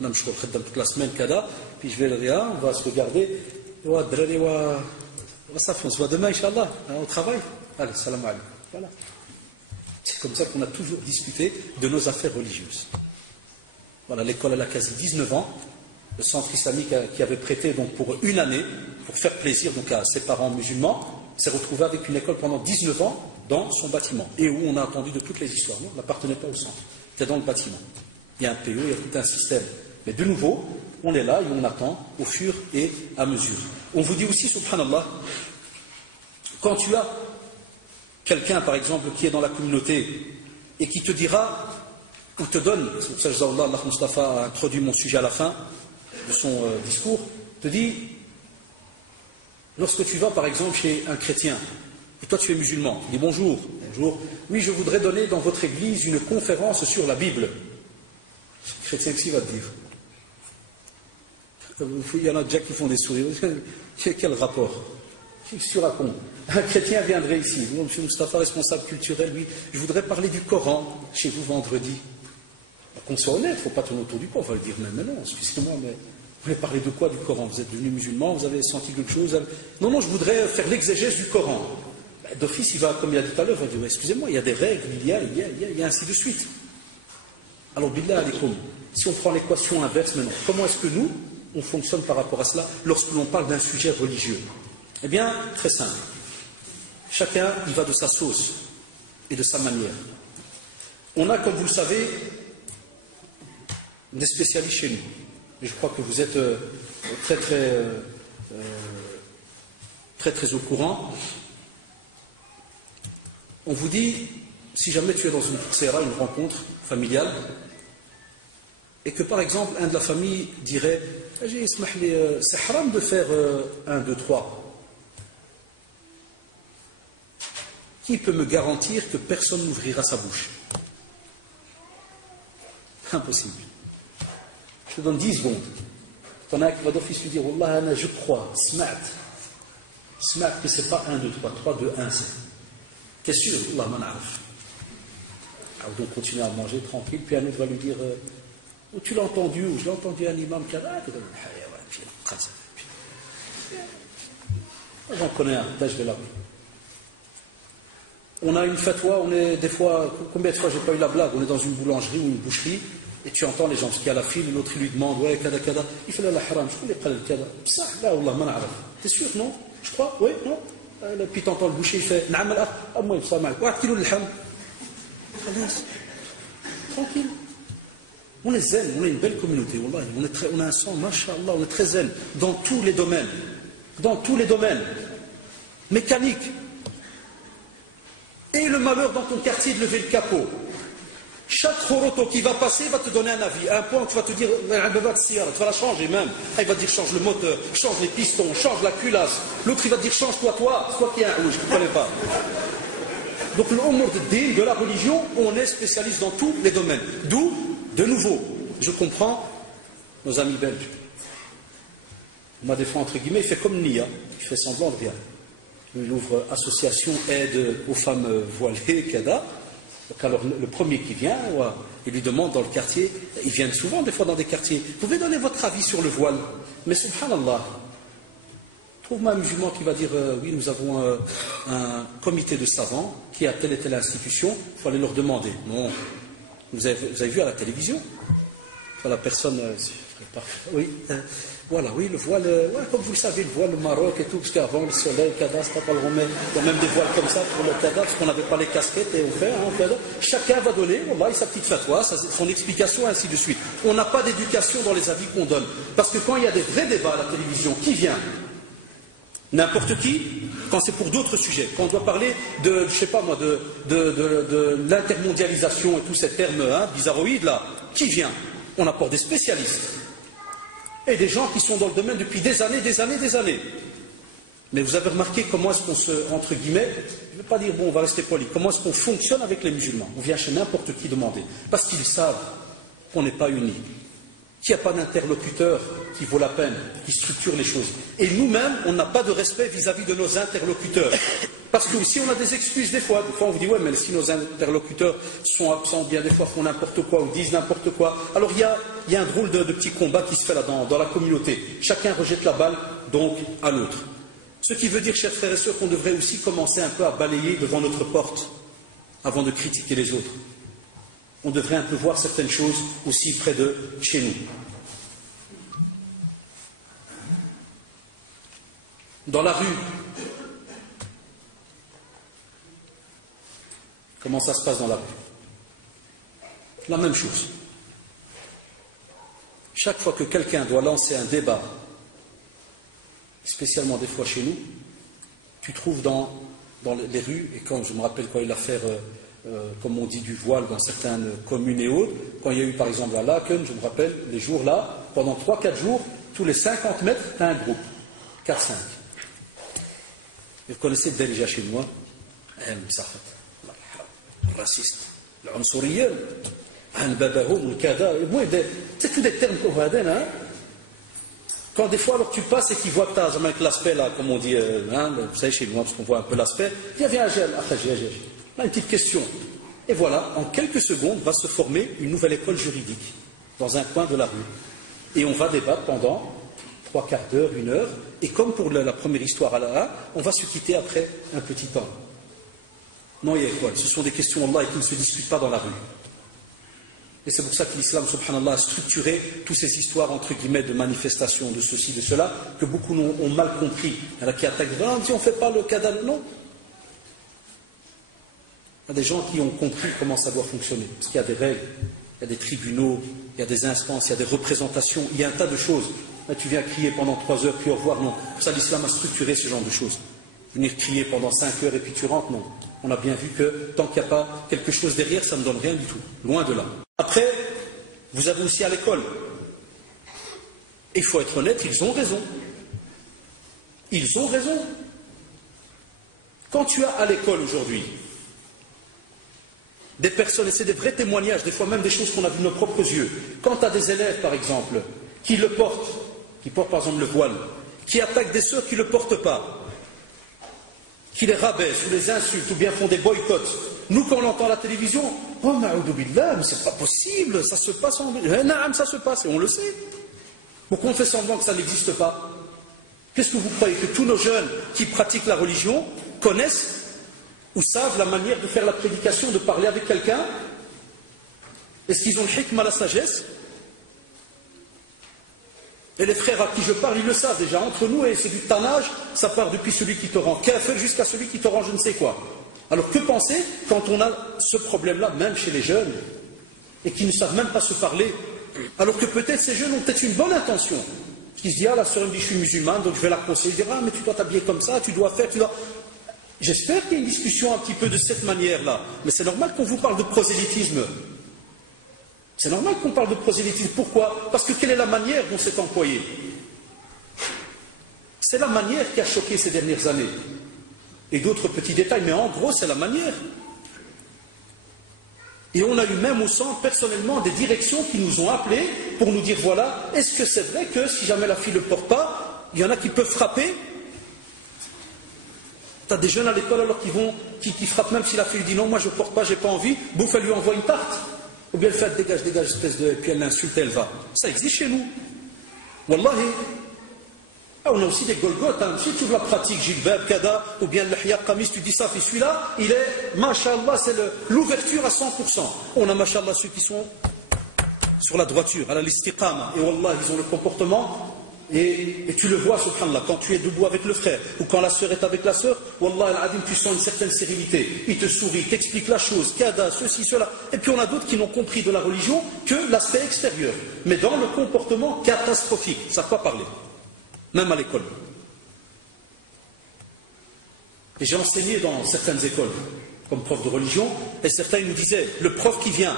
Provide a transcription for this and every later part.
Non, je suis toute la semaine, puis je vais le dire, on va se regarder. On se voit demain, Inch'Allah, au travail. Allez, salam alaikum. Voilà. C'est comme ça qu'on a toujours discuté de nos affaires religieuses. Voilà, l'école elle a quasi 19 ans. Le centre islamique qui avait prêté donc pour une année, pour faire plaisir donc à ses parents musulmans, s'est retrouvé avec une école pendant 19 ans dans son bâtiment. Et où on a entendu de toutes les histoires. Non, on n'appartenait pas au centre. C'était dans le bâtiment. Il y a un PE, il y a tout un système. Mais de nouveau, on est là et on attend au fur et à mesure. On vous dit aussi, subhanallah, quand tu as quelqu'un, par exemple, qui est dans la communauté et qui te dira, ou te donne, c'est pour ça que Allah Mustafa a introduit mon sujet à la fin de son discours, te dit, lorsque tu vas, par exemple, chez un chrétien, et toi tu es musulman, tu dis bonjour, bonjour, oui, je voudrais donner dans votre église une conférence sur la Bible. Le chrétien, qu'est-ce qu'il va te dire? Il y en a déjà qui font des sourires. Quel rapport? Qu'est-ce que tu racontes? Un chrétien viendrait ici. Moi, M. Mustafa, responsable culturel, lui, je voudrais parler du Coran chez vous vendredi. Qu'on soit honnête, il ne faut pas tourner autour du pot. On va lui dire, mais non, excusez-moi, mais vous voulez parler de quoi du Coran? Vous êtes devenu musulman, vous avez senti quelque chose? Non, non, je voudrais faire l'exégèse du Coran. D'office, il va, comme il a dit tout à l'heure, il va dire, excusez-moi, il y a des règles, il y a ainsi de suite. Alors, billah alaikum, si on prend l'équation inverse maintenant, comment est-ce que nous, on fonctionne par rapport à cela lorsque l'on parle d'un sujet religieux? Eh bien, très simple. Chacun y va de sa sauce et de sa manière. On a, comme vous le savez, des spécialistes chez nous. Et je crois que vous êtes très au courant. On vous dit, si jamais tu es dans une séra, une rencontre familiale, et que par exemple, un de la famille dirait, c'est haram de faire 1, 2, 3. Qui peut me garantir que personne n'ouvrira sa bouche? Impossible. Je te donne 10 secondes. T'en as un qui va d'office lui dire, Wallah, je crois, smat que c'est pas 1, 2, 3, 3, 2, 1, c'est. T'es sûr? Allah man araf. Alors donc continue à manger tranquille, puis un autre va lui dire, ou tu l'as entendu, ou je l'ai entendu un imam qui a j'en connais un, là je vais l'appeler. On a une fatwa, on est des fois, combien de fois j'ai pas eu la blague, on est dans une boulangerie ou une boucherie, et tu entends les gens qui a la file, l'autre il lui demande, ouais, kada, kada, il fait là la haram, je connais pas le kada, ça, là, Allah man araf. T'es sûr, non? Je crois, oui, non? Puis tu entends le boucher, il fait, na'am al-akh, moi il me semble, wa'akilou l'ham. Tranquille. On est zen, on est une belle communauté, on a un sang, mashallah, on est très zen, dans tous les domaines. Dans tous les domaines. Mécanique. Et le malheur dans ton quartier de lever le capot. Chaque choroto qui va passer va te donner un avis. Un point, tu vas te dire, tu vas la changer même. Il va te dire, change le moteur, change les pistons, change la culasse. L'autre, il va te dire, change-toi, toi qui es un rouge, je ne connais pas. Donc, l'homme de la religion, on est spécialiste dans tous les domaines. D'où, de nouveau, je comprends nos amis belges. Moi, des fois, entre guillemets, il fait comme Nia, il fait semblant de rien. Il ouvre association aide aux femmes voilées, Kada. Donc, alors, le premier qui vient, il lui demande dans le quartier, ils viennent souvent, des fois, dans des quartiers, vous pouvez donner votre avis sur le voile? Mais subhanallah, trouve-moi un musulman qui va dire, oui, nous avons un comité de savants qui a telle et telle institution, il faut aller leur demander. Non, vous avez vu à la télévision, enfin, la personne, oui, voilà, oui, le voile, ouais, comme vous le savez, le voile, le Maroc et tout, parce qu'avant, le soleil, le Kada, c'était pas le romain, il y a même des voiles comme ça pour le Kada, parce qu'on n'avait pas les casquettes, et on fait, chacun va donner, voilà, sa petite fatwa, son explication, ainsi de suite. On n'a pas d'éducation dans les avis qu'on donne, parce que quand il y a des vrais débats à la télévision, qui vient? N'importe qui, quand c'est pour d'autres sujets, quand on doit parler de, je sais pas moi, de l'intermondialisation et tous ces termes bizarroïdes là, qui vient? On apporte des spécialistes et des gens qui sont dans le domaine depuis des années. Mais vous avez remarqué comment est-ce qu'on se, entre guillemets, je ne vais pas dire bon, on va rester poli, comment est-ce qu'on fonctionne avec les musulmans? On vient chez n'importe qui demander, parce qu'ils savent qu'on n'est pas unis, qu'il n'y a pas d'interlocuteur qui vaut la peine, qui structure les choses. Et nous-mêmes, on n'a pas de respect vis-à-vis de nos interlocuteurs. Parce que aussi on a des excuses des fois. Des fois on vous dit ouais mais si nos interlocuteurs sont absents, bien des fois font n'importe quoi ou disent n'importe quoi. Alors il y a un drôle de petit combat qui se fait là dans la communauté. Chacun rejette la balle donc à l'autre. Ce qui veut dire, chers frères et sœurs, qu'on devrait aussi commencer un peu à balayer devant notre porte avant de critiquer les autres. On devrait un peu voir certaines choses aussi près de chez nous. Dans la rue, comment ça se passe dans la rue? La même chose. Chaque fois que quelqu'un doit lancer un débat, spécialement des fois chez nous, tu trouves dans les rues, et quand je me rappelle quand il y a l'affaire, comme on dit, du voile dans certaines communes et autres, quand il y a eu par exemple à Laken, je me rappelle, les jours là, pendant 3-4 jours, tous les 50 mètres, tu as un groupe, 4-5. Vous connaissez déjà chez moi, raciste, l'ansouriyen, un-babahoum, le-kada, c'est tous des termes qu'on va dire, hein. Quand des fois, alors tu passes et qu'ils voient que tu as avec l'aspect là, comme on dit, vous savez chez moi, parce qu'on voit un peu l'aspect, il y avait un gel, là une petite question. Et voilà, en quelques secondes va se former une nouvelle école juridique dans un coin de la rue. Et on va débattre pendant 3/4 d'heure, 1 heure, et comme pour la première histoire à la 1, on va se quitter après un petit temps. Non, il y a quoi? Ce sont des questions Allah et qui ne se discutent pas dans la rue. Et c'est pour ça que l'islam, subhanallah, a structuré toutes ces histoires, entre guillemets, de manifestations, de ceci, de cela, que beaucoup ont mal compris. Il y en a qui attaquent, on dit on ne fait pas le cadal. Non. Il y a des gens qui ont compris comment ça doit fonctionner. Parce qu'il y a des règles, il y a des tribunaux, il y a des instances, il y a des représentations, il y a un tas de choses. Là, tu viens crier pendant 3 heures, puis au revoir, non. Pour ça, l'islam a structuré ce genre de choses. Venir crier pendant 5 heures et puis tu rentres, non. On a bien vu que tant qu'il n'y a pas quelque chose derrière, ça ne donne rien du tout. Loin de là. Après, vous avez aussi à l'école. Il faut être honnête, ils ont raison. Ils ont raison. Quand tu as à l'école aujourd'hui des personnes, et c'est des vrais témoignages, des fois même des choses qu'on a vues de nos propres yeux, quand tu as des élèves, par exemple, qui le portent, qui portent par exemple le voile, qui attaquent des sœurs qui ne le portent pas, qui les rabaissent ou les insultent ou bien font des boycotts. Nous, quand on entend à la télévision, oh, ma'oudou billah, mais c'est pas possible, ça se passe en... Naam, ça se passe, et on le sait. Pourquoi on fait semblant que ça n'existe pas? Qu'est-ce que vous croyez? Que tous nos jeunes qui pratiquent la religion connaissent ou savent la manière de faire la prédication, de parler avec quelqu'un? Est-ce qu'ils ont le hikmah, la sagesse? Et les frères à qui je parle, ils le savent déjà. Entre nous, et c'est du tannage, ça part depuis celui qui te rend kafir jusqu'à celui qui te rend je ne sais quoi. Alors que penser quand on a ce problème-là, même chez les jeunes, et qui ne savent même pas se parler, alors que peut-être ces jeunes ont peut-être une bonne intention. Parce qu'ils se disent, ah la sœur me dit je suis musulmane, donc je vais la conseiller. Je dis, ah mais tu dois t'habiller comme ça, tu dois faire, tu dois... J'espère qu'il y a une discussion un petit peu de cette manière-là. Mais c'est normal qu'on vous parle de prosélytisme. C'est normal qu'on parle de prosélytisme. Pourquoi? Parce que quelle est la manière dont c'est employé? C'est la manière qui a choqué ces dernières années. Et d'autres petits détails, mais en gros, c'est la manière. Et on a eu même au centre, personnellement, des directions qui nous ont appelés pour nous dire, voilà, est-ce que c'est vrai que si jamais la fille ne le porte pas, il y en a qui peuvent frapper? Tu as des jeunes à l'école alors qui frappent même si la fille dit non, moi je ne porte pas, j'ai pas envie, bouffe, elle lui envoie une tarte. Ou bien elle fait dégage, dégage, espèce de... Et puis elle l'insulte, elle va. Ça existe chez nous. Wallahi. Ah, on a aussi des golgotes. Hein. Si tu veux la pratique, Gilbert, Kada, ou bien le Hiyaq Kamis, tu dis ça, puis celui-là, il est, mashallah, c'est l'ouverture à 100%. On a, mashallah, ceux qui sont sur la droiture, à la listiqama. Et wallah, ils ont le comportement. Et tu le vois, subhanallah, quand tu es debout avec le frère, ou quand la sœur est avec la sœur, wallah al-adim, tu sens une certaine sérénité. Il te sourit, t'explique la chose, kada, ceci, cela. Et puis on a d'autres qui n'ont compris de la religion que l'aspect extérieur. Mais dans le comportement catastrophique, ça ne savent pas parler. Même à l'école. Et j'ai enseigné dans certaines écoles, comme prof de religion, et certains nous disaient, le prof qui vient,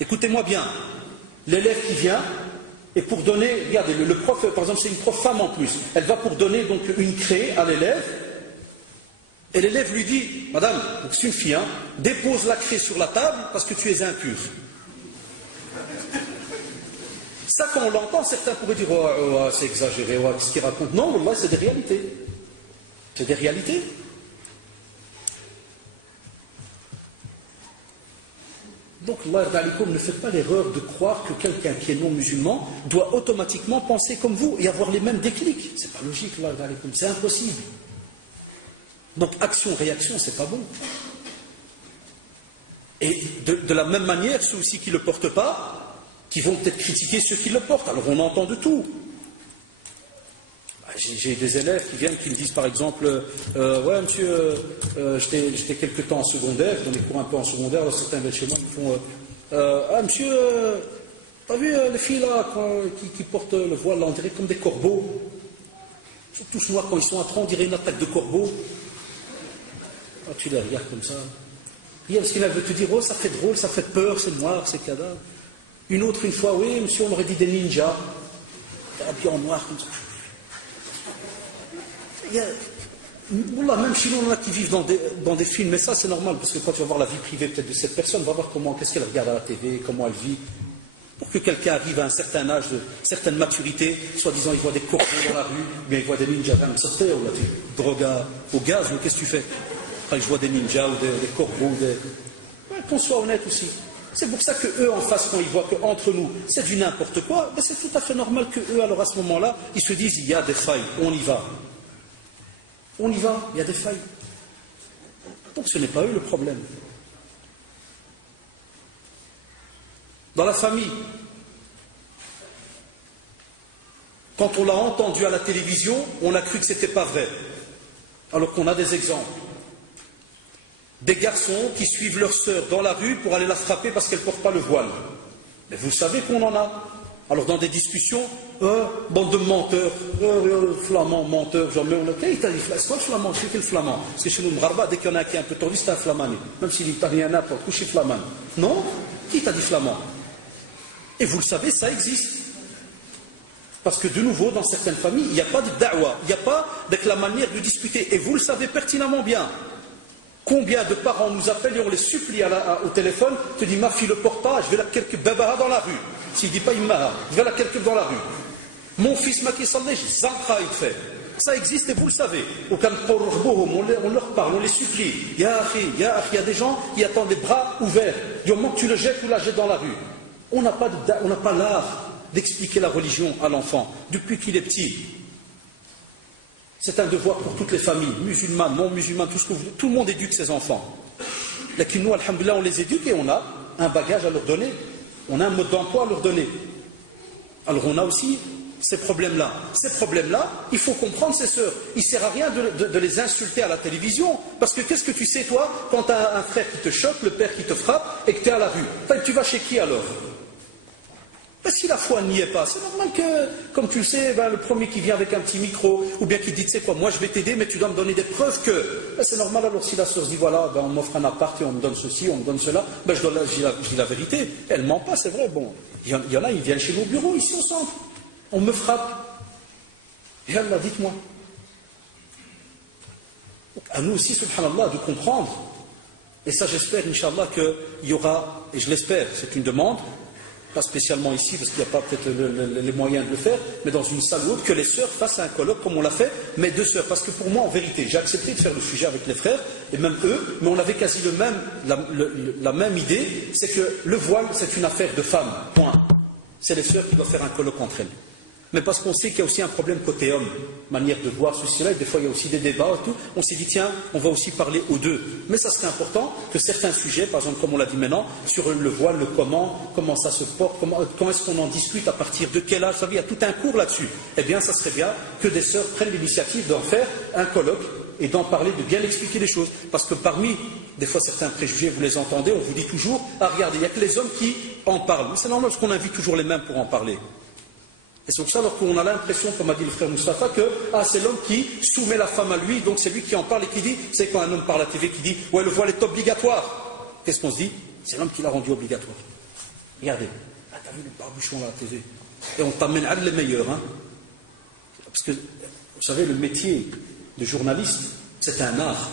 écoutez-moi bien, l'élève qui vient, et pour donner, regardez, le prof, par exemple, c'est une prof femme en plus, elle va pour donner donc une craie à l'élève, et l'élève lui dit, madame, c'est une fille, hein, dépose la craie sur la table parce que tu es impur. Ça, quand on l'entend, certains pourraient dire, oh, c'est exagéré, oh, qu'est-ce qu'il raconte? Non, wallah, c'est des réalités. C'est des réalités. Donc, Allah ne faites pas l'erreur de croire que quelqu'un qui est non musulman doit automatiquement penser comme vous et avoir les mêmes déclics. C'est pas logique, c'est impossible. Donc, action-réaction, c'est pas bon. Et de la même manière, ceux aussi qui ne le portent pas, qui vont peut-être critiquer ceux qui le portent. Alors, on entend de tout. J'ai des élèves qui viennent, qui me disent par exemple ouais monsieur, j'étais quelque temps en secondaire, dans les cours un peu en secondaire, alors certains viennent chez moi, ils me font ah monsieur, t'as vu les filles là qui portent le voile là, on dirait comme des corbeaux. Ils sont tous noirs quand ils sont à 30, on dirait une attaque de corbeaux. Ah, tu les regardes comme ça. Regarde ce qu'il veut te dire, oh ça fait drôle, ça fait peur, c'est noir, c'est cadavre. Une autre une fois, oui monsieur, on aurait dit des ninjas, habillés en noir comme ça. Même chez nous, on a qui vivent dans des films, mais ça c'est normal, parce que quand tu vas voir la vie privée peut-être de cette personne, va voir qu'est-ce qu'elle regarde à la TV, comment elle vit. Pour que quelqu'un arrive à un certain âge, de certaine maturité, soi-disant il voit des corbeaux dans la rue, bien il voit des ninjas, même sauter, ou là tu drogues au gaz, mais qu'est-ce que tu fais? Après je vois des ninjas ou des corbeaux, qu'on soit honnête aussi. C'est pour ça qu'eux en face, quand ils voient qu'entre nous c'est du n'importe quoi, ben c'est tout à fait normal qu'eux, alors à ce moment-là, ils se disent il y a des failles, on y va. On y va, il y a des failles. Donc ce n'est pas eux le problème. Dans la famille, quand on l'a entendu à la télévision, on a cru que ce n'était pas vrai. Alors qu'on a des exemples. Des garçons qui suivent leur sœur dans la rue pour aller la frapper parce qu'elle ne porte pas le voile. Mais vous savez qu'on en a. Alors dans des discussions, bande de menteurs, flamands, menteurs, genre, mais on a dit, c'est quoi le flamand? C'est quel flamand? Parce que chez nous, Mgharba, dès qu'il y en a qui est un peu tordu, c'est un flamand. Même s'il n'est rien à pour coucher flamand. Non? Qui t'a dit flamand? Et vous le savez, ça existe. Parce que de nouveau, dans certaines familles, il n'y a pas de da'wa, il n'y a pas de la manière de discuter. Et vous le savez pertinemment bien. Combien de parents nous appellent et on les supplie au téléphone, te dit ma fille le porte pas, je vais la quelque babaha dans la rue. S'il ne dit pas immaha, je vais la quelque dans la rue. Mon fils m'a qui s'allait, zankha il fait. Ça existe et vous le savez. On leur parle, on les supplie. Ya akhi, il y a des gens qui attendent les bras ouverts. Du moment que tu le jettes ou la jettes dans la rue. On n'a pas l'art d'expliquer la religion à l'enfant depuis qu'il est petit. C'est un devoir pour toutes les familles, musulmanes, non musulmanes, tout le monde éduque ses enfants. Là, nous, alhamdoulilah, on les éduque et on a un bagage à leur donner. On a un mode d'emploi à leur donner. Alors on a aussi ces problèmes-là. Ces problèmes-là, il faut comprendre ces sœurs. Il ne sert à rien de les insulter à la télévision. Parce que qu'est-ce que tu sais, toi, quand tu as un frère qui te choque, le père qui te frappe, et que tu es à la rue? Tu vas chez qui alors? Parce que si la foi n'y est pas, c'est normal que, comme tu le sais, le premier qui vient avec un petit micro, ou bien qui dit, tu sais quoi, moi je vais t'aider, mais tu dois me donner des preuves que... c'est normal, alors si la sœur se dit, voilà, on m'offre un appart et on me donne ceci, on me donne cela, je dis la vérité. Elle ne ment pas, c'est vrai, bon. Il y en a, ils viennent chez nos bureaux, ici au centre. On me frappe. Et Allah, dites-moi. Donc, à nous aussi, subhanallah, de comprendre. Et ça, j'espère, Inch'Allah, qu'il y aura, et je l'espère, c'est une demande, pas spécialement ici, parce qu'il n'y a pas peut-être les moyens de le faire, mais dans une salle ou autre, que les sœurs fassent un colloque comme on l'a fait, mais deux sœurs. Parce que pour moi, en vérité, j'ai accepté de faire le sujet avec les frères, et même eux, mais on avait quasi la même idée, c'est que le voile, c'est une affaire de femmes, point. C'est les sœurs qui doivent faire un colloque entre elles. Mais parce qu'on sait qu'il y a aussi un problème côté homme, manière de voir ceci-là, et des fois il y a aussi des débats et tout, on s'est dit tiens, on va aussi parler aux deux. Mais ça serait important que certains sujets, par exemple comme on l'a dit maintenant, sur le voile, le comment ça se porte, comment est-ce qu'on en discute, à partir de quel âge, ça veut dire, il y a tout un cours là-dessus. Eh bien ça serait bien que des sœurs prennent l'initiative d'en faire un colloque et d'en parler, de bien expliquer les choses. Parce que parmi, des fois certains préjugés, vous les entendez, on vous dit toujours, ah regardez, il n'y a que les hommes qui en parlent. Mais c'est normal parce qu'on invite toujours les mêmes pour en parler. Et c'est pour ça alors qu'on a l'impression, comme a dit le frère Moustapha, que c'est l'homme qui soumet la femme à lui, donc c'est lui qui en parle et qui dit, c'est quand un homme parle à la TV qui dit, ouais le voile est obligatoire. Qu'est-ce qu'on se dit? C'est l'homme qui l'a rendu obligatoire. Regardez, t'as vu le barbuchon à la TV? Et on t'amène à les meilleurs. Hein? Parce que, vous savez, le métier de journaliste, c'est un art.